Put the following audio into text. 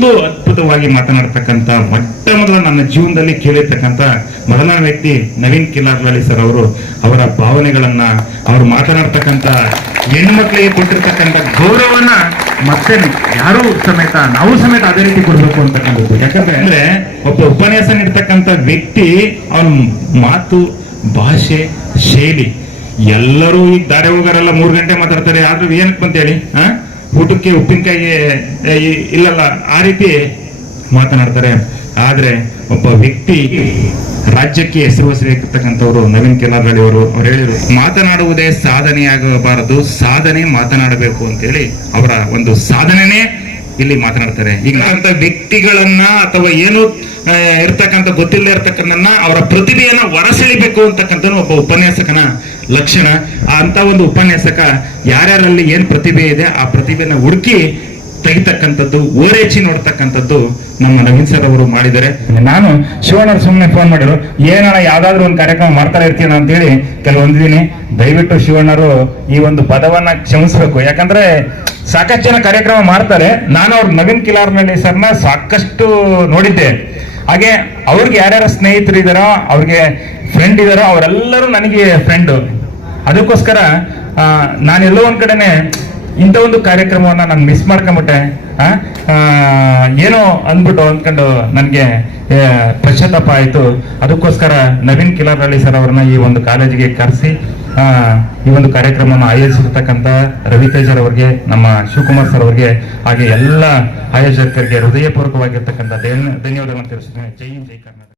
ಅಷ್ಟೊಂದು ಅದ್ಭುತವಾಗಿ ಮಾತನಾಡ್ತಕ್ಕಂಥ ಮೊಟ್ಟ ಮೊದಲ ನನ್ನ ಜೀವನದಲ್ಲಿ ಕೇಳಿರ್ತಕ್ಕಂಥ ಮೊದಲನೇ ವ್ಯಕ್ತಿ ನವೀನ್ ಕಿಲಾರಳ್ಳಿ ಸರ್ ಅವರು. ಅವರ ಭಾವನೆಗಳನ್ನ, ಅವರು ಮಾತನಾಡ್ತಕ್ಕಂಥ ಹೆಣ್ಮಕ್ಳಿಗೆ ಕೊಟ್ಟಿರ್ತಕ್ಕಂಥ ಗೌರವನ ಮತ್ತೆ ಯಾರು ಸಮೇತ, ನಾವು ಸಮೇತ ಅದೇ ರೀತಿ ಕೊಡ್ಬೇಕು ಅಂತಕ್ಕಂಥದ್ದು. ಯಾಕಂದ್ರೆ ಒಬ್ಬ ಉಪನ್ಯಾಸ ನೀಡ್ತಕ್ಕಂಥ ವ್ಯಕ್ತಿ ಅವನ ಮಾತು, ಭಾಷೆ, ಶೈಲಿ, ಎಲ್ಲರೂ ಈಗ ದಾರಿ ಹೋಗಾರೆಲ್ಲ 3 ಗಂಟೆ ಮಾತಾಡ್ತಾರೆ, ಆದ್ರೂ ಏನಕ್ಕೆ ಬಂತೇಳಿ ಊಟಕ್ಕೆ ಉಪ್ಪಿನಕಾಯಿಗೆ ಇಲ್ಲಲ್ಲ, ಆ ರೀತಿ ಮಾತನಾಡ್ತಾರೆ. ಆದ್ರೆ ಒಬ್ಬ ವ್ಯಕ್ತಿ ರಾಜ್ಯಕ್ಕೆ ಹೆಸರುವಾಸಿಯಾಗಿರ್ತಕ್ಕಂಥವ್ರು ನವೀನ್ ಕಿಲಾರಳ್ಳಿ ಅವರು ಹೇಳಿದ್ರು, ಮಾತನಾಡುವುದೇ ಸಾಧನೆಯಾಗಬಾರದು, ಸಾಧನೆ ಮಾತನಾಡಬೇಕು ಅಂತೇಳಿ ಅವರ ಒಂದು ಸಾಧನೆನೇ ಇಲ್ಲಿ ಮಾತನಾಡ್ತಾರೆ. ಈಗ ಅಂತ ವ್ಯಕ್ತಿಗಳನ್ನ ಅಥವಾ ಏನು ಇರ್ತಕ್ಕಂಥ ಗೊತ್ತಿಲ್ಲದೆ ಇರ್ತಕ್ಕಂಥ ಅವರ ಪ್ರತಿಭೆಯನ್ನ ಹೊರಸೆಳಿಬೇಕು ಅಂತಕ್ಕಂಥ ಒಬ್ಬ ಉಪನ್ಯಾಸಕನ ಲಕ್ಷಣ. ಅಂತ ಒಂದು ಉಪನ್ಯಾಸಕ ಯಾರ್ಯಾರಲ್ಲಿ ಏನ್ ಪ್ರತಿಭೆ ಇದೆ ಆ ಪ್ರತಿಭೆನ ಹುಡುಕಿ ತೆಗಿತಕ್ಕಂಥದ್ದು, ಓರೇಚಿ ನೋಡ್ತಕ್ಕಂಥದ್ದು ನಮ್ಮ ನವೀನ್ ಸರ್ ಅವರು ಮಾಡಿದ್ದಾರೆ. ನಾನು ಶಿವಣ್ಣರು ಸುಮ್ಮನೆ ಫೋನ್ ಮಾಡಿದ್ರು, ಏನಣ್ಣ ಯಾವ್ದಾದ್ರು ಒಂದು ಕಾರ್ಯಕ್ರಮ ಮಾಡ್ತಾ ಇರ್ತೀನ ಅಂತ ಹೇಳಿ ಕೆಲವೊಂದಿದ್ದೀನಿ. ದಯವಿಟ್ಟು ಶಿವಣ್ಣರು ಈ ಒಂದು ಪದವನ್ನ ಕ್ಷಮಿಸ್ಬೇಕು. ಯಾಕಂದ್ರೆ ಸಾಕಷ್ಟು ಜನ ಕಾರ್ಯಕ್ರಮ ಮಾಡ್ತಾರೆ. ನಾನು ಅವ್ರ ನವೀನ್ ಕಿಲಾರಳ್ಳಿ ಸರ್ನ ಸಾಕಷ್ಟು ನೋಡಿದ್ದೆ. ಹಾಗೆ ಅವ್ರಿಗೆ ಯಾರ್ಯಾರ ಸ್ನೇಹಿತರು ಇದಾರೋ, ಅವ್ರಿಗೆ ಫ್ರೆಂಡ್ ಇದಾರೋ, ಅವರೆಲ್ಲರೂ ನನಗೆ ಫ್ರೆಂಡ್. ಅದಕ್ಕೋಸ್ಕರ ನಾನೆಲ್ಲೋ ಒಂದ್ ಕಡೆನೆ ಇಂಥ ಒಂದು ಕಾರ್ಯಕ್ರಮವನ್ನ ನಾನು ಮಿಸ್ ಮಾಡ್ಕೊಂಬಿಟ್ಟೆ, ಏನೋ ಅಂದ್ಕೊಂಡು ನನಗೆ ಪಶ್ಚಾತ್ತಾಪ ಆಯ್ತು. ಅದಕ್ಕೋಸ್ಕರ ನವೀನ್ ಕಿಲಾರಳ್ಳಿ ಸರ್ ಅವ್ರನ್ನ ಈ ಒಂದು ಕಾಲೇಜಿಗೆ ಕರೆಸಿ ಈ ಒಂದು ಕಾರ್ಯಕ್ರಮವನ್ನು ಆಯೋಜಿಸಿರ್ತಕ್ಕಂಥ ರವಿತೇಜರ್ ಅವರಿಗೆ, ನಮ್ಮ ಶಿವಕುಮಾರ್ ಸರ್ ಅವರಿಗೆ, ಹಾಗೆ ಎಲ್ಲ ಆಯೋಜಕರಿಗೆ ಹೃದಯಪೂರ್ವಕವಾಗಿರ್ತಕ್ಕಂಥ ಧನ್ಯವಾದಗಳನ್ನು ತಿಳಿಸಿದ್ದೇನೆ. ಜೈ ಹಿಂದ್, ಜೈ ಕರ್ನಾಟಕ.